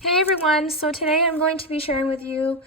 Hey everyone, so today I'm going to be sharing with you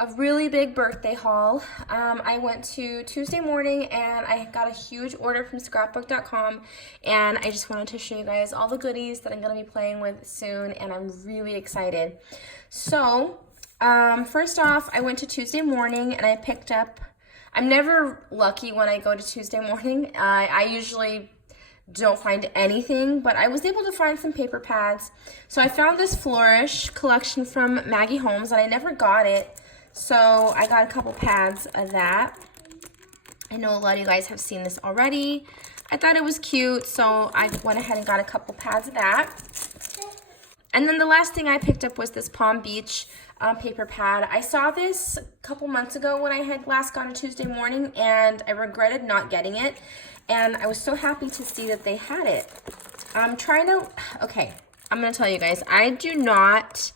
a really big birthday haul. I went to Tuesday morning and I got a huge order from scrapbook.com, and I just wanted to show you guys all the goodies that I'm going to be playing with soon, and I'm really excited. So first off, I went to Tuesday morning and I picked up, I'm never lucky when I go to Tuesday morning. I usually don't find anything, but I was able to find some paper pads. So I found this Flourish collection from Maggie Holmes, and I never got it, so I got a couple pads of that. I know a lot of you guys have seen this already. I thought it was cute, so I went ahead and got a couple pads of that. And then the last thing I picked up was this Palm Beach paper pad. I saw this a couple months ago when I had last gone a Tuesday morning, and I regretted not getting it. And I was so happy to see that they had it. I'm trying to, okay, I'm gonna tell you guys, I do not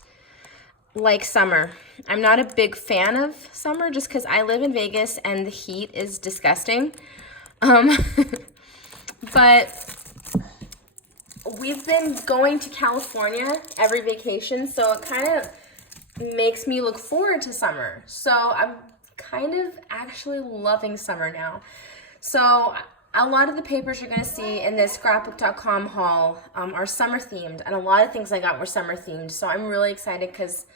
like summer. I'm not a big fan of summer just because I live in Vegas and the heat is disgusting. But we've been going to California every vacation, so it kind of makes me look forward to summer. So I'm kind of actually loving summer now. So a lot of the papers you're going to see in this scrapbook.com haul are summer themed, and a lot of things I got were summer themed. So I'm really excited because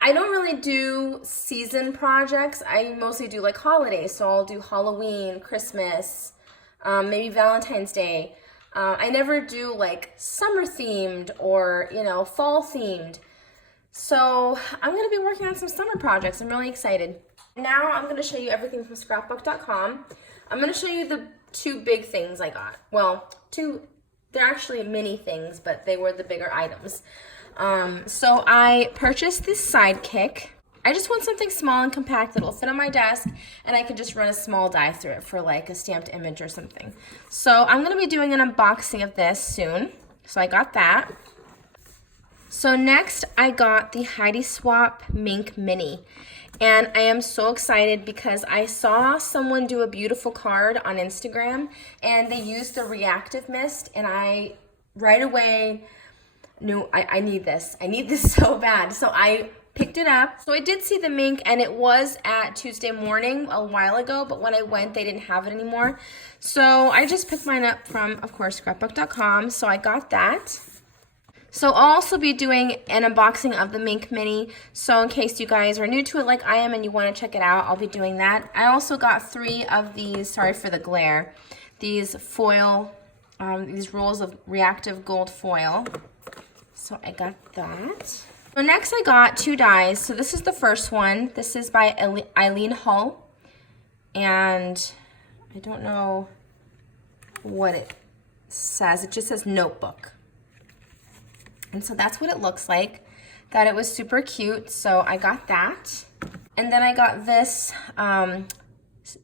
I don't really do season projects. I mostly do like holidays. So I'll do Halloween, Christmas, maybe Valentine's Day. I never do like summer themed or, fall themed. So I'm going to be working on some summer projects. I'm really excited. Now I'm going to show you everything from scrapbook.com. I'm going to show you the two big things I got. Well, they're actually mini things, but they were the bigger items. So I purchased this Sidekick. I just want something small and compact that'll fit on my desk, and I can just run a small die through it for like a stamped image or something. So I'm going to be doing an unboxing of this soon. So I got that. So next I got the Heidi Swap Mink Mini. And I am so excited because I saw someone do a beautiful card on Instagram and they used the reactive mist, and I right away knew I need this. I need this so bad. So I picked it up. So I did see the mink, and it was at Tuesday morning a while ago, but when I went they didn't have it anymore. So I just picked mine up from, of course, scrapbook.com. So I got that. So I'll also be doing an unboxing of the Mink Mini, so in case you guys are new to it like I am and you want to check it out, I'll be doing that. I also got 3 of these, sorry for the glare, these foil, these rolls of reactive gold foil. So I got that. So next I got 2 dies. So this is the first one. This is by Eileen Hull, and I don't know what it says. It just says notebook. And so that's what it looks like. Thought it was super cute, so I got that. And then I got this,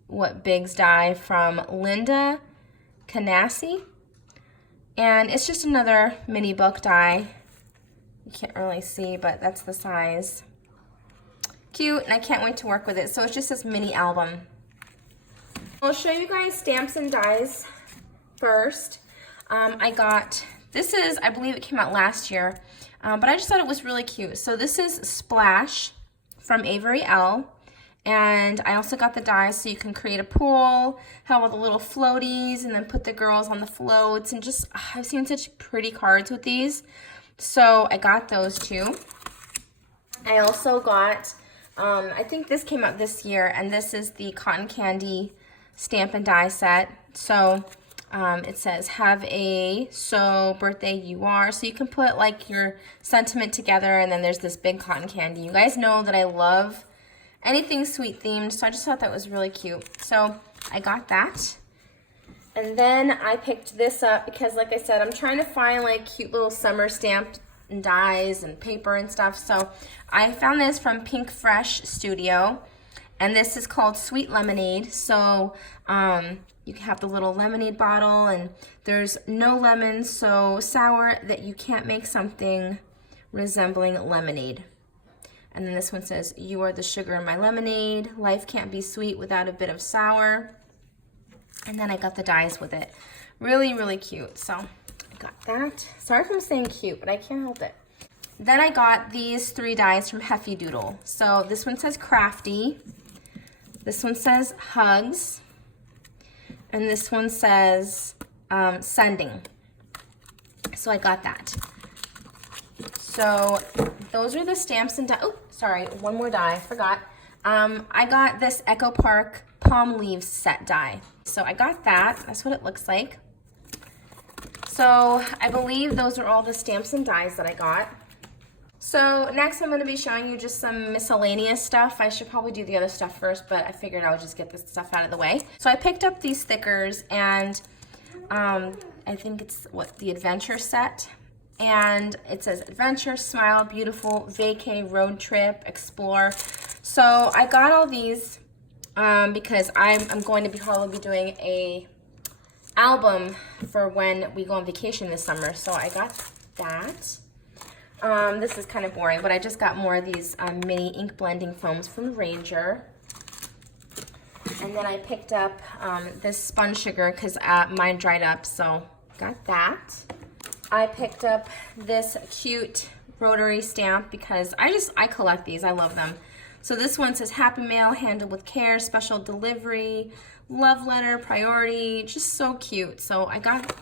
What Bigs die from Linda Canassi. And it's just another mini book die. You can't really see, but that's the size. Cute, and I can't wait to work with it. So it's just this mini album. I'll show you guys stamps and dies first. I got, this is, I believe it came out last year, but I just thought it was really cute. So this is Splash from Avery L. And I also got the dies so you can create a pool, have all the little floaties, and then put the girls on the floats. And just, I've seen such pretty cards with these. So I got those too. I also got, I think this came out this year, and this is the Cotton Candy stamp and die set. So it says, have a so birthday you are. So you can put like your sentiment together, and then there's this big cotton candy. You guys know that I love anything sweet themed, so I just thought that was really cute. So I got that. And then I picked this up because, like I said, I'm trying to find like cute little summer stamped dies and paper and stuff. So I found this from Pink Fresh Studio, and this is called Sweet Lemonade. So you can have the little lemonade bottle, and there's no lemon, so sour that you can't make something resembling lemonade. And then this one says, you are the sugar in my lemonade. Life can't be sweet without a bit of sour. And then I got the dies with it. Really, really cute. So I got that. Sorry if I'm saying cute, but I can't help it. Then I got these 3 dies from Hefty Doodle. So this one says Crafty, this one says Hugs, and this one says Sending. So I got that. So those are the stamps and oh, sorry, one more die, I forgot. I got this Echo Park Palm Leaves set die. So I got that, that's what it looks like. So I believe those are all the stamps and dies that I got. So next I'm going to be showing you just some miscellaneous stuff. I should probably do the other stuff first, but I figured I would just get this stuff out of the way. So I picked up these stickers, and I think it's the Adventure set. And it says Adventure, Smile, Beautiful, Vacay, Road Trip, Explore. So I got all these because I'm going to probably be doing a album for when we go on vacation this summer. So I got that. This is kind of boring, but I just got more of these mini ink blending foams from Ranger. And then I picked up this sponge sugar because mine dried up, so got that. I picked up this cute rotary stamp because I collect these, I love them. So this one says Happy Mail, handled with care, special delivery, love letter, priority, just so cute. So I got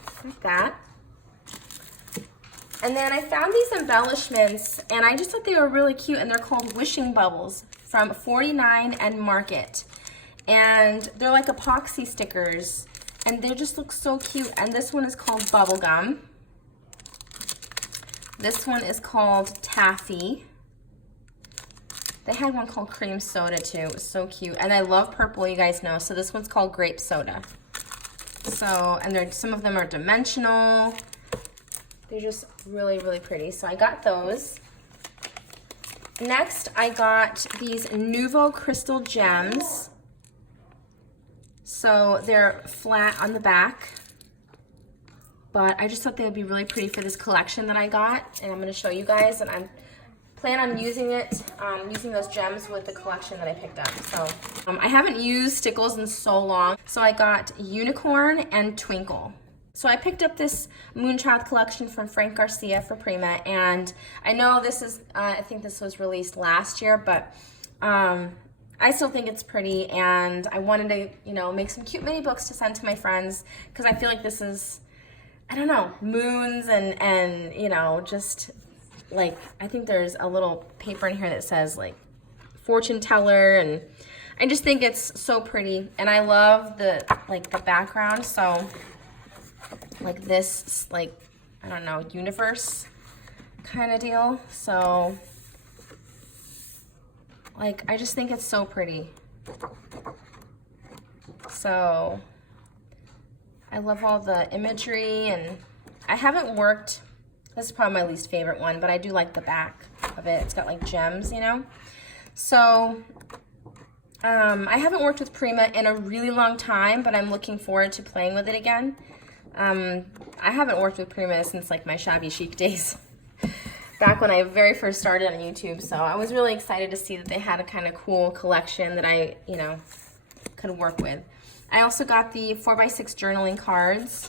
that. And then I found these embellishments, and I just thought they were really cute, and they're called Wishing Bubbles from 49 and Market. And they're like epoxy stickers, and they just look so cute. And this one is called Bubblegum. This one is called Taffy. They had one called Cream Soda too. It was so cute. And I love purple, you guys know. So this one's called Grape Soda. So, and some of them are dimensional. They're just really, really pretty. So I got those. Next, I got these Nouveau Crystal Gems. So they're flat on the back, but I just thought they would be really pretty for this collection that I got, and I'm going to show you guys, and I plan on using it, using those gems with the collection that I picked up. So I haven't used stickles in so long, so I got Unicorn and Twinkle. So I picked up this Moonchild collection from Frank Garcia for Prima, and I know this is, I think this was released last year, but I still think it's pretty, and I wanted to, you know, make some cute mini books to send to my friends, because I feel like this is, I don't know, moons and you know, just like, I think there's a little paper in here that says like fortune teller, and I just think it's so pretty, and I love the background. So like this, like, I don't know, universe kind of deal. So like, I just think it's so pretty. So I love all the imagery, and I haven't worked, this is probably my least favorite one, but I do like the back of it. It's got like gems, you know? So I haven't worked with Prima in a really long time, but I'm looking forward to playing with it again. I haven't worked with Prima since like my shabby chic days. Back when I very first started on YouTube, so I was really excited to see that they had a kind of cool collection that I, you know, could work with. I also got the 4x6 journaling cards.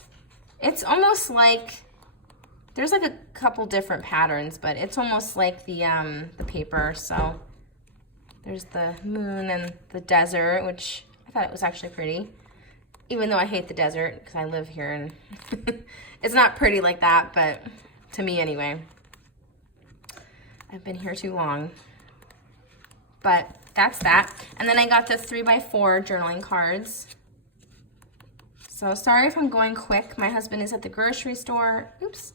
It's almost like, there's like a couple different patterns, but it's almost like the paper. So there's the moon and the desert, which I thought it was actually pretty, even though I hate the desert because I live here, and it's not pretty like that, but to me anyway. I've been here too long. But that's that. And then I got the 3x4 journaling cards. So sorry if I'm going quick. My husband is at the grocery store. Oops.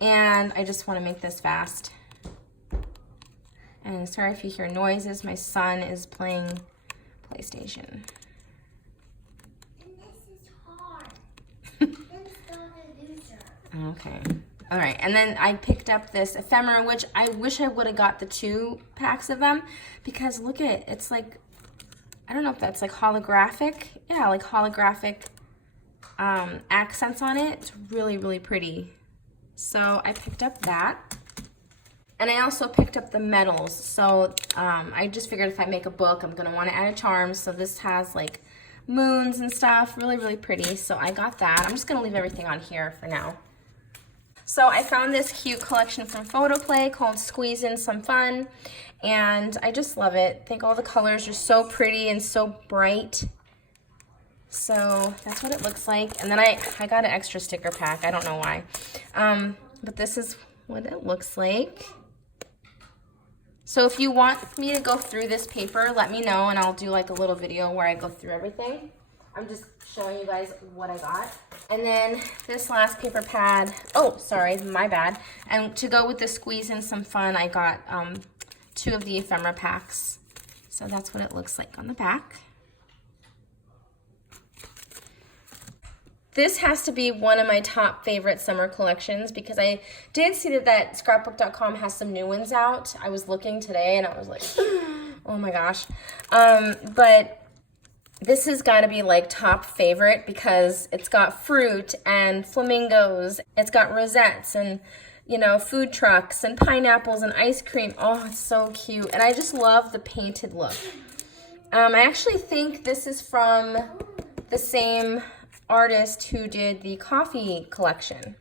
And I just want to make this fast. And sorry if you hear noises. My son is playing PlayStation. And this is hard. This is the loser. Okay. All right, and then I picked up this ephemera, which I wish I would have got the 2 packs of them, because look at it, it's like, I don't know if that's like holographic. Yeah, like holographic accents on it. It's really, really pretty. So I picked up that. And I also picked up the metals. So I just figured if I make a book, I'm gonna wanna add a charm. So this has like moons and stuff, really, really pretty. So I got that. I'm just gonna leave everything on here for now. So I found this cute collection from Photoplay called Squeeze In Some Fun, and I just love it. I think all the colors are so pretty and so bright. So that's what it looks like. And then I got an extra sticker pack. I don't know why. But this is what it looks like. So if you want me to go through this paper, let me know and I'll do like a little video where I go through everything. I'm just showing you guys what I got. And then this last paper pad, oh, sorry, my bad. And to go with the Squeeze In Some Fun, I got 2 of the ephemera packs. So that's what it looks like on the back. This has to be one of my top favorite summer collections because I did see that scrapbook.com has some new ones out. I was looking today and I was like, oh my gosh. But this has got to be like top favorite because it's got fruit and flamingos. It's got rosettes and, you know, food trucks and pineapples and ice cream. Oh, it's so cute. And I just love the painted look. I actually think this is from the same artist who did the coffee collection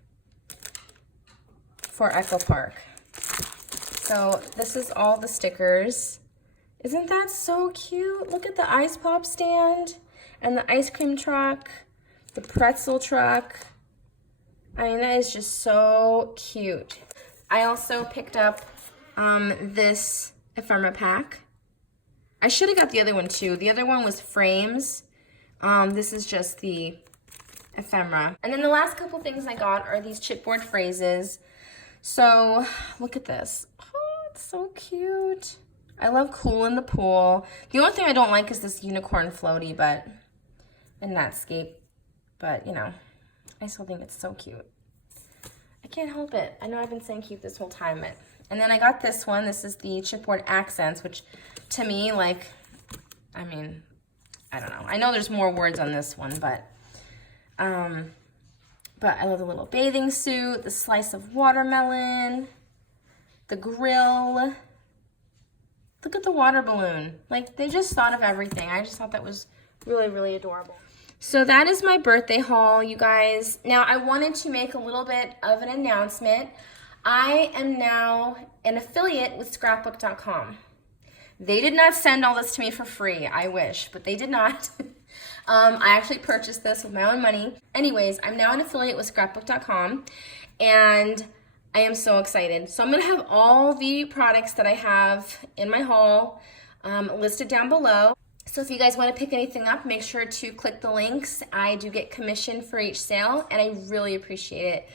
for Echo Park. So this is all the stickers. Isn't that so cute? Look at the ice pop stand and the ice cream truck, the pretzel truck. I mean, that is just so cute. I also picked up this ephemera pack. I should have got the other one too. The other one was frames. This is just the ephemera. And then the last couple things I got are these chipboard phrases. So look at this. Oh, it's so cute. I love Cool in the Pool. The only thing I don't like is this unicorn floaty, but in Netscape. But you know, I still think it's so cute. I can't help it. I know I've been saying cute this whole time. And then I got this one. This is the chipboard accents, which to me, like, I mean, I don't know. I know there's more words on this one, but I love the little bathing suit, the slice of watermelon, the grill. Look at the water balloon. Like, they just thought of everything. I just thought that was really, really adorable. So that is my birthday haul, you guys. Now, I wanted to make a little bit of an announcement. I am now an affiliate with scrapbook.com. They did not send all this to me for free. I wish, but they did not. I actually purchased this with my own money. Anyways, I'm now an affiliate with scrapbook.com, and I am so excited. So I'm going to have all the products that I have in my haul listed down below. So if you guys want to pick anything up, make sure to click the links. I do get commission for each sale, and I really appreciate it.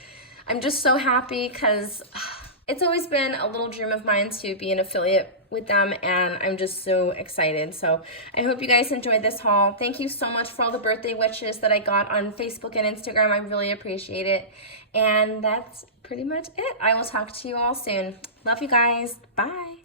I'm just so happy because it's always been a little dream of mine to be an affiliate with them, and I'm just so excited. So I hope you guys enjoyed this haul. Thank you so much for all the birthday wishes that I got on Facebook and Instagram. I really appreciate it. And that's pretty much it. I will talk to you all soon. Love you guys. Bye.